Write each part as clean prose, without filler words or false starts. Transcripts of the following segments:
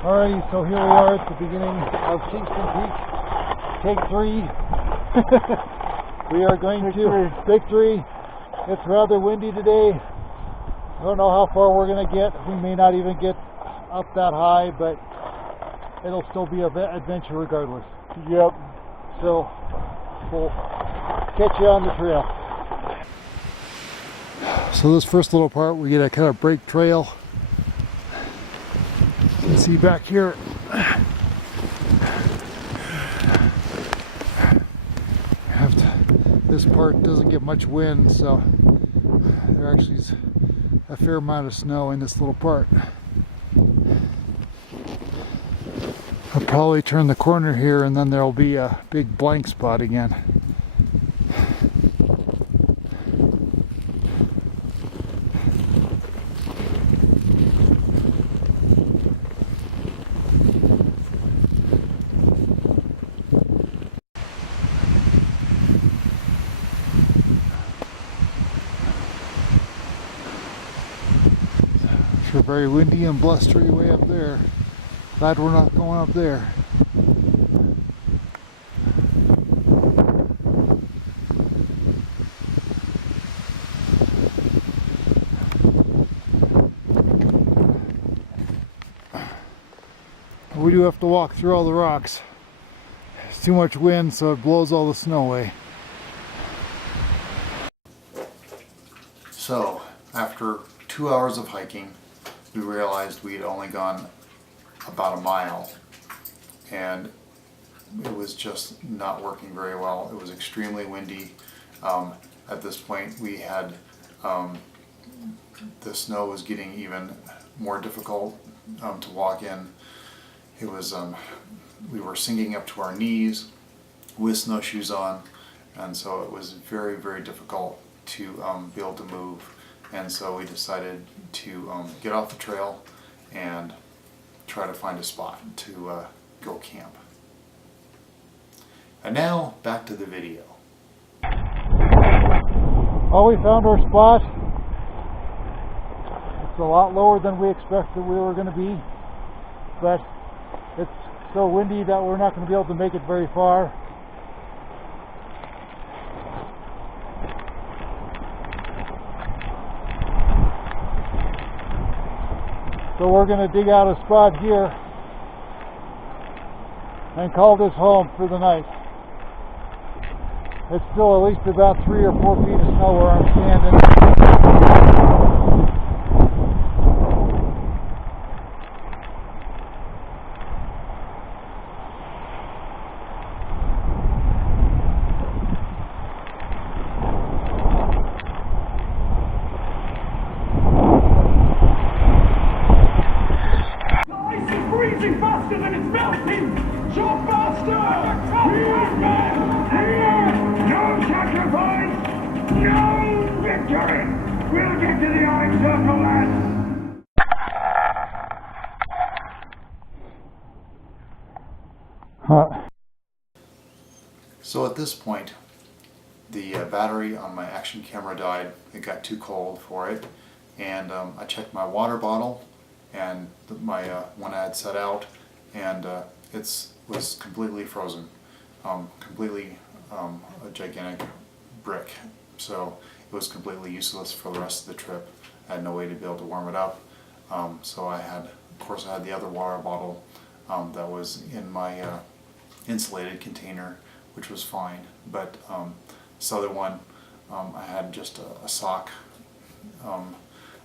Alrighty, so here we are at the beginning of Kingston Peak, take 3. We are going to victory. It's rather windy today. I don't know how far we're going to get. We may not even get up that high, but it'll still be an adventure regardless. Yep. So we'll catch you on the trail. So this first little part, we get a kind of break trail. You can see back here. This part doesn't get much wind, so there actually is a fair amount of snow in this little part. I'll probably turn the corner here and then there'll be a big blank spot again. Sure, very windy and blustery way up there. Glad we're not going up there. We do have to walk through all the rocks. There's too much wind, so it blows all the snow away. So, after 2 hours of hiking, we realized we'd only gone about a mile, and it was just not working very well. It was extremely windy. At this point, we had the snow was getting even more difficult to walk in. It was we were sinking up to our knees with snowshoes on, and so it was very, very difficult to be able to move. And so we decided to get off the trail and try to find a spot to go camp. And now back to the video. Well, we found our spot. It's a lot lower than we expected we were going to be, but it's so windy that we're not going to be able to make it very far. So we're going to dig out a spot here and call this home for the night. It's still at least about 3 or 4 feet of snow where I'm standing. Faster than it's melting! Jump faster! No sacrifice! No victory! We'll get to the Iron Circle, lads! So at this point, the battery on my action camera died. It got too cold for it, and I checked my water bottle and my one I had set out, and it was completely frozen, completely a gigantic brick. So it was completely useless for the rest of the trip. I had no way to be able to warm it up. So I had, of course, I had the other water bottle that was in my insulated container, which was fine. But this other one, I had just a sock,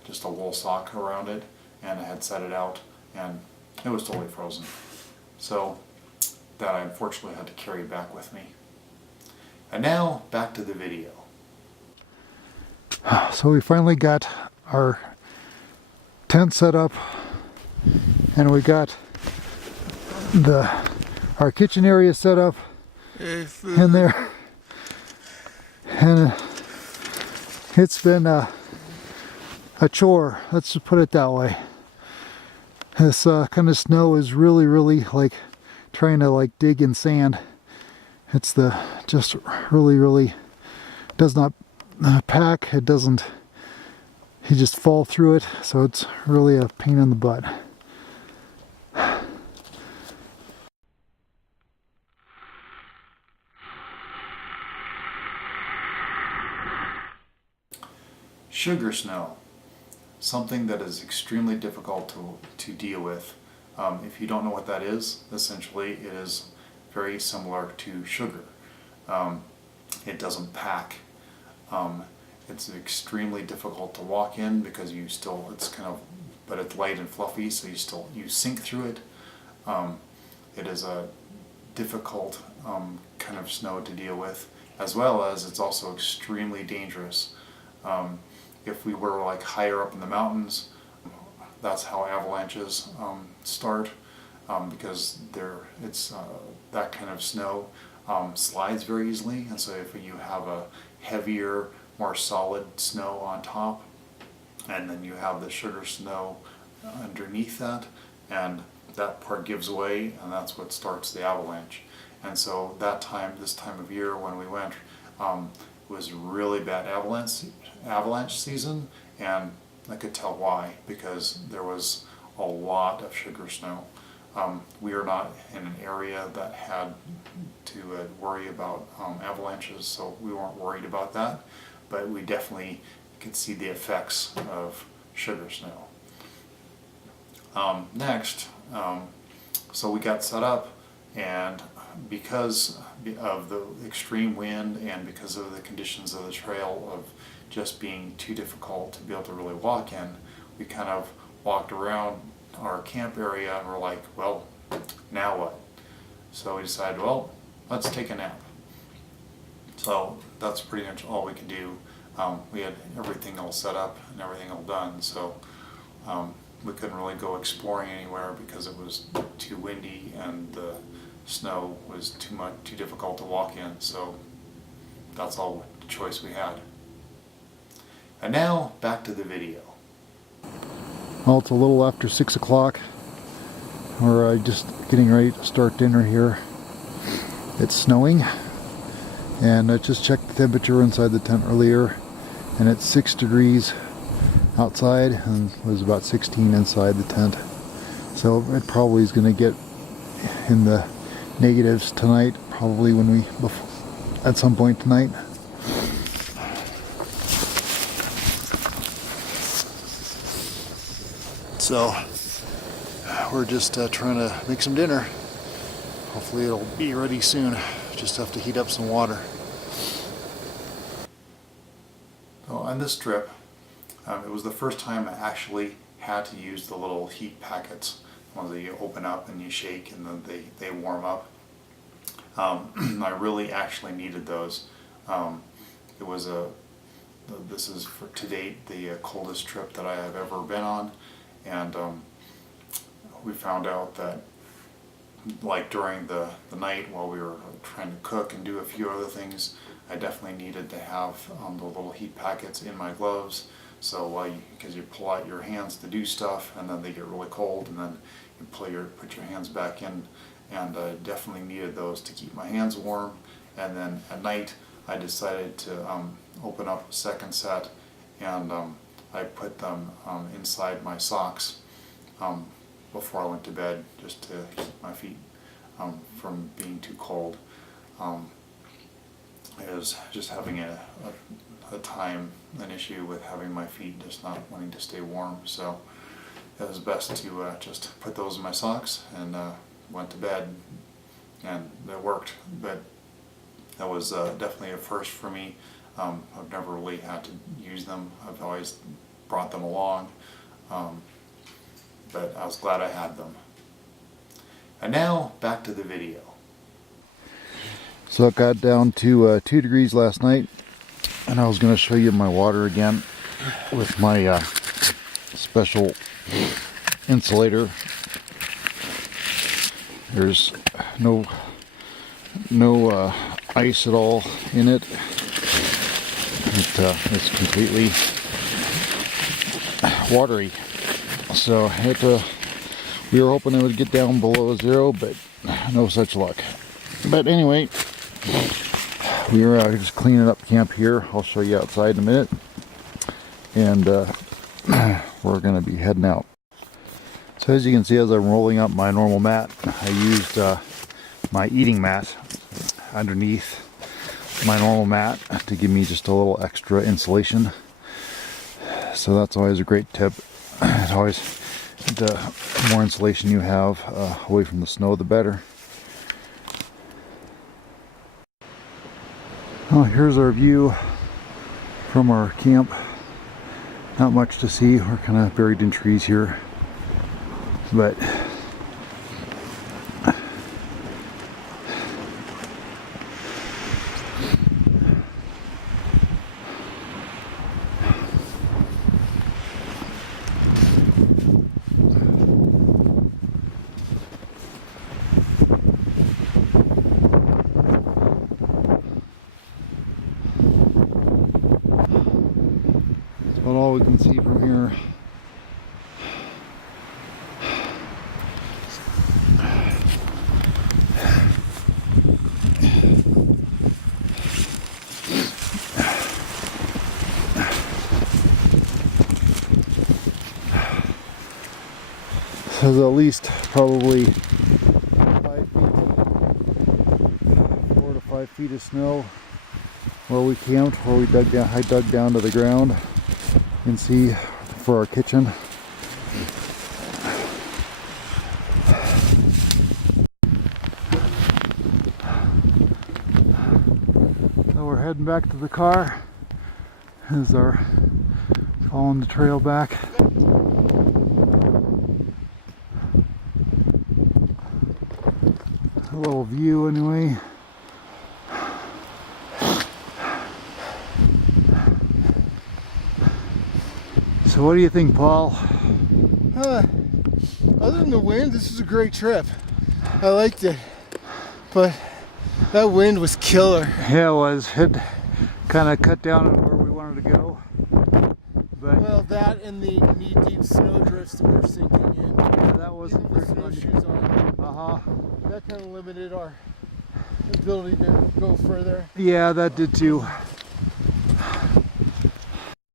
just a wool sock around it, and I had set it out, and it was totally frozen. So that I unfortunately had to carry back with me. And now back to the video. So we finally got our tent set up, and we got our kitchen area set up in there, and it's been a chore, let's just put it that way. This kind of snow is really like trying to like dig in sand. It's just really does not pack. It doesn't, you just fall through it, so it's really a pain in the butt. Sugar snow, something that is extremely difficult to deal with. If you don't know what that is, essentially it is very similar to sugar. It doesn't pack. It's extremely difficult to walk in because it's kind of, but it's light and fluffy, so you sink through it. It is a difficult kind of snow to deal with, as well as it's also extremely dangerous. If we were like higher up in the mountains, that's how avalanches start, because that kind of snow slides very easily, and so if you have a heavier, more solid snow on top, and then you have the sugar snow underneath that, and that part gives way, and that's what starts the avalanche. And so this time of year when we went, was really bad avalanche season, and I could tell why, because there was a lot of sugar snow. We are not in an area that had to worry about avalanches, so we weren't worried about that, but we definitely could see the effects of sugar snow. Next, so we got set up, and because of the extreme wind and because of the conditions of the trail of just being too difficult to be able to really walk in, we kind of walked around our camp area and we're like, well, now what? So we decided, well, let's take a nap. So that's pretty much all we could do. We had everything all set up and everything all done, so we couldn't really go exploring anywhere because it was too windy and the snow was too difficult to walk in, so that's all the choice we had. And now back to the video. Well, it's a little after 6 o'clock. We're just getting ready to start dinner here. It's snowing, and I just checked the temperature inside the tent earlier, and it's 6 degrees outside and was about 16 inside the tent. So it probably is going to get in the negatives tonight, probably at some point tonight. So we're just trying to make some dinner. Hopefully it'll be ready soon. Just have to heat up some water. So on this trip, it was the first time I actually had to use the little heat packets, ones that you open up and you shake and then they warm up. I really actually needed those. This is to date the coldest trip that I have ever been on, and we found out that like during the night while we were trying to cook and do a few other things, I definitely needed to have the little heat packets in my gloves. So because you pull out your hands to do stuff and then they get really cold, and then you put your hands back in, and I definitely needed those to keep my hands warm. And then at night I decided to open up a second set, and I put them inside my socks before I went to bed, just to keep my feet from being too cold. I was just having an issue with having my feet just not wanting to stay warm, so it was best to just put those in my socks and went to bed, and that worked. But that was definitely a first for me. I've never really had to use them. I've always brought them along, but I was glad I had them. And now back to the video. So it got down to 2 degrees last night, and I was going to show you my water again with my special insulator. There's no ice at all in it. It's completely watery. So we were hoping it would get down below 0, but no such luck. But anyway, we are just cleaning up camp here. I'll show you outside in a minute, and we're going to be heading out. So as you can see, as I'm rolling up my normal mat, I used my eating mat underneath my normal mat to give me just a little extra insulation. So that's always a great tip. It always, the more insulation you have away from the snow, the better. Well, here's our view from our camp. Not much to see. We're kind of buried in trees here, but about all we can see from here. So there's at least probably 5 feet, 4 to 5 feet of snow where we camped, where we dug down. I dug down to the ground. You can see for our kitchen. So we're heading back to the car. As our following the trail back. A little view anyway. So what do you think, Paul? Other than the wind, this was a great trip. I liked it, but that wind was killer. Yeah, it was. It kind of cut down on where we wanted to go. But Well, that and the knee-deep snow drifts that we're sinking in. yeah, that wasn't Even with very fun. snowshoes on, Uh-huh. that kind of limited our ability to go further. Yeah, that did too.